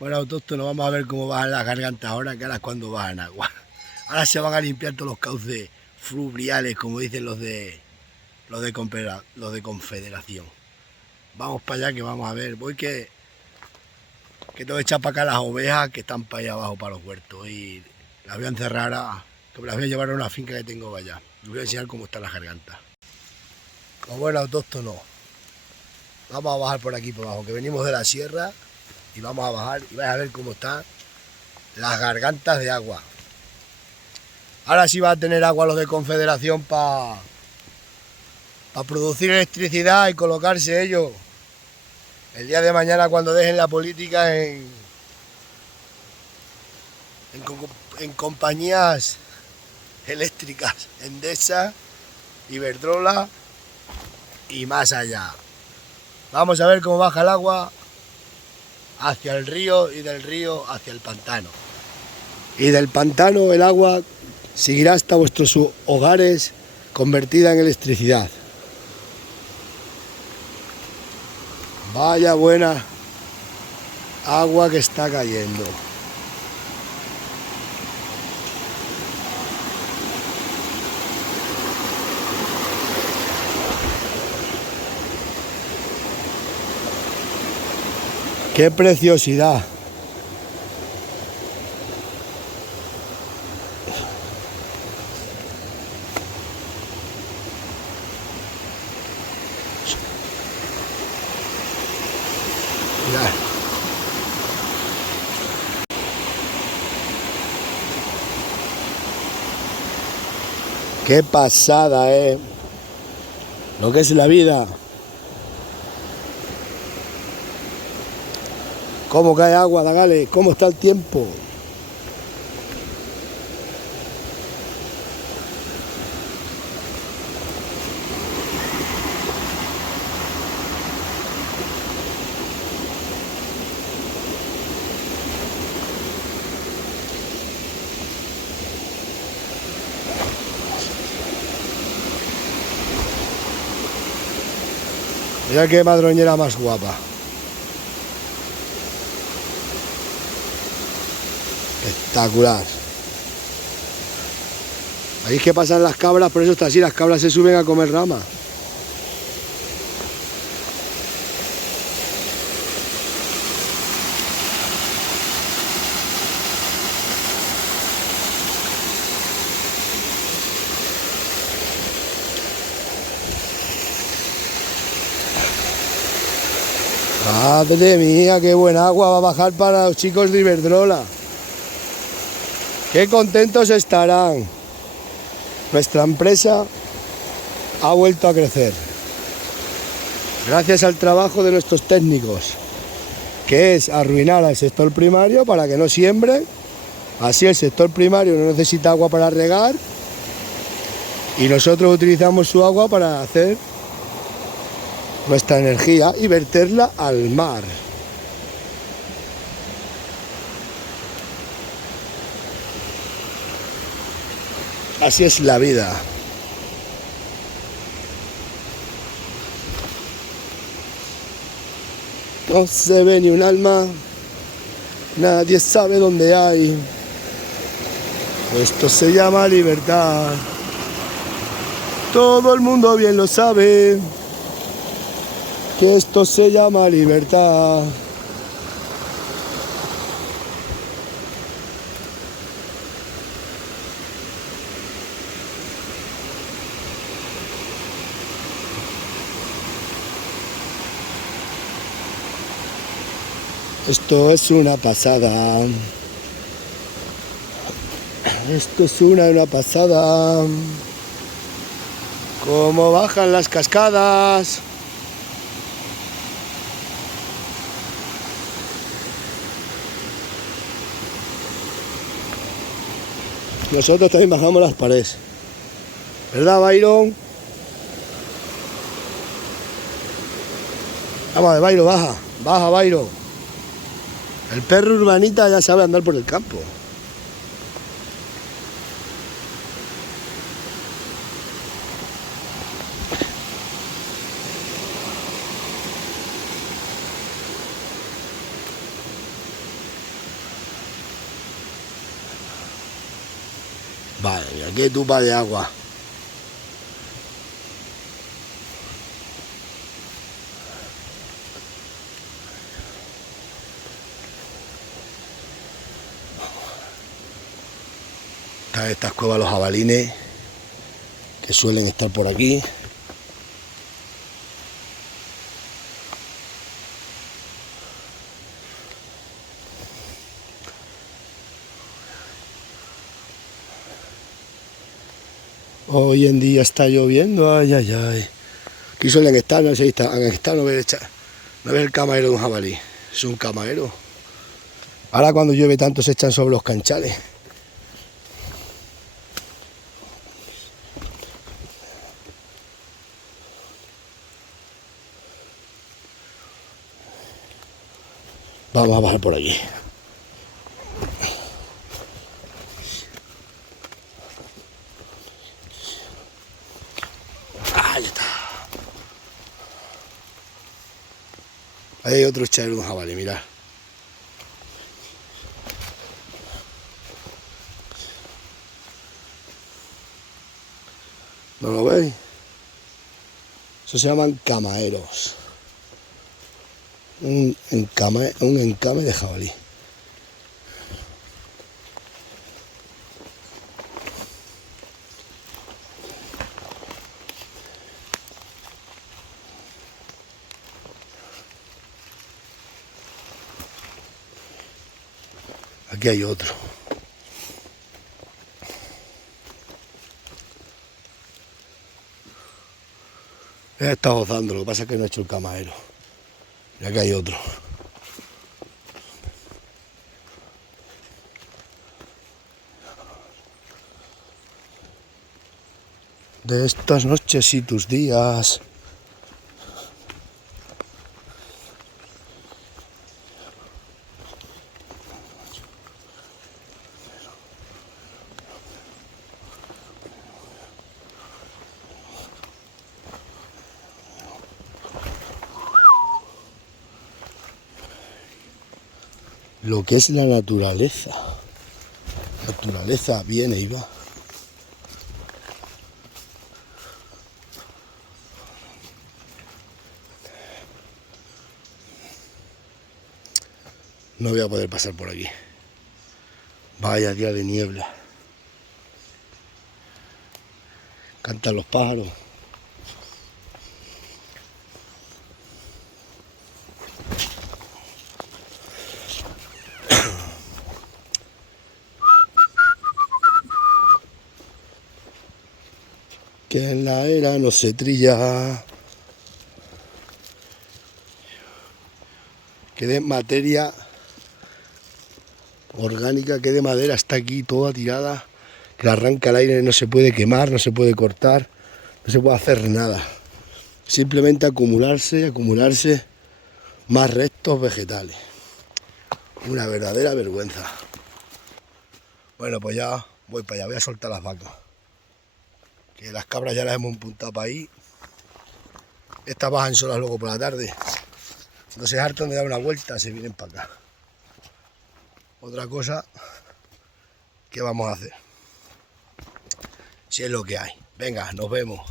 Bueno, autóctono, vamos a ver cómo bajan las gargantas ahora, que ahora es cuando bajan agua. Ahora se van a limpiar todos los cauces fluviales, como dicen los de Confederación. Vamos para allá que vamos a ver. Voy que tengo que echar para acá las ovejas que están para allá abajo, para los huertos. Y las voy a encerrar, que me las voy a llevar a una finca que tengo allá. Les voy a enseñar cómo están las gargantas. Pues bueno, autóctono, vamos a bajar por aquí por abajo, que venimos de la sierra. Y vamos a bajar y vais a ver cómo están las gargantas de agua. Ahora sí va a tener agua los de Confederación para producir electricidad y colocarse ellos el día de mañana cuando dejen la política en compañías eléctricas, Endesa, Iberdrola y más allá. Vamos a ver cómo baja el agua hacia el río y del río hacia el pantano. Y del pantano el agua seguirá hasta vuestros hogares convertida en electricidad. Vaya buena agua que está cayendo. ¡Qué preciosidad! Mirad. ¡Qué pasada, lo que es la vida! ¿Cómo cae agua, Dagale? ¿Cómo está el tiempo? Mira qué madroñera más guapa. Espectacular. Ahí es que pasan las cabras, por eso está así, las cabras se suben a comer rama. Madre mía, qué buen agua va a bajar para los chicos de Iberdrola. Qué contentos estarán. Nuestra empresa ha vuelto a crecer. Gracias al trabajo de nuestros técnicos, que es arruinar al sector primario para que no siembre. Así el sector primario no necesita agua para regar y nosotros utilizamos su agua para hacer nuestra energía y verterla al mar. Así es la vida. No se ve ni un alma, nadie sabe dónde hay. Esto se llama libertad. Todo el mundo bien lo sabe, que esto se llama libertad. Esto es una pasada. Esto es una pasada. Cómo bajan las cascadas. Nosotros también bajamos las paredes. ¿Verdad, Byron? Vamos, Byron, baja. Baja, Byron. El perro urbanita ya sabe andar por el campo. Vale, mira, qué tupa de agua. Están estas cuevas los jabalines que suelen estar por aquí. Hoy en día está lloviendo, ay, ay, ay. Aquí suelen estar, no sé si están, no ves el camarero de un jabalí, es un camarero. Ahora cuando llueve tanto se echan sobre los canchales. Vamos a bajar por aquí. Ahí está. Ahí hay otro echadero de un jabalí, mirad. ¿No lo veis? Eso se llaman camaeros. Un encame de jabalí. Aquí hay otro. He estado gozando, lo que pasa es que no he hecho el camarero. Y aquí hay otro. De estas noches y tus días. Lo que es la naturaleza. La naturaleza viene y va. No voy a poder pasar por aquí. Vaya día de niebla. Cantan los pájaros. Que en la era no se trilla. Que de materia orgánica, que de madera está aquí toda tirada. Que la arranca el aire, no se puede quemar, no se puede cortar, no se puede hacer nada. Simplemente acumularse más restos vegetales. Una verdadera vergüenza. Bueno, pues ya voy para allá, voy a soltar las vacas. Que las cabras ya las hemos empuntado para ahí. Estas bajan solas luego por la tarde. No se hartan de dar una vuelta, se vienen para acá. Otra cosa, ¿qué vamos a hacer? Si es lo que hay. Venga, nos vemos.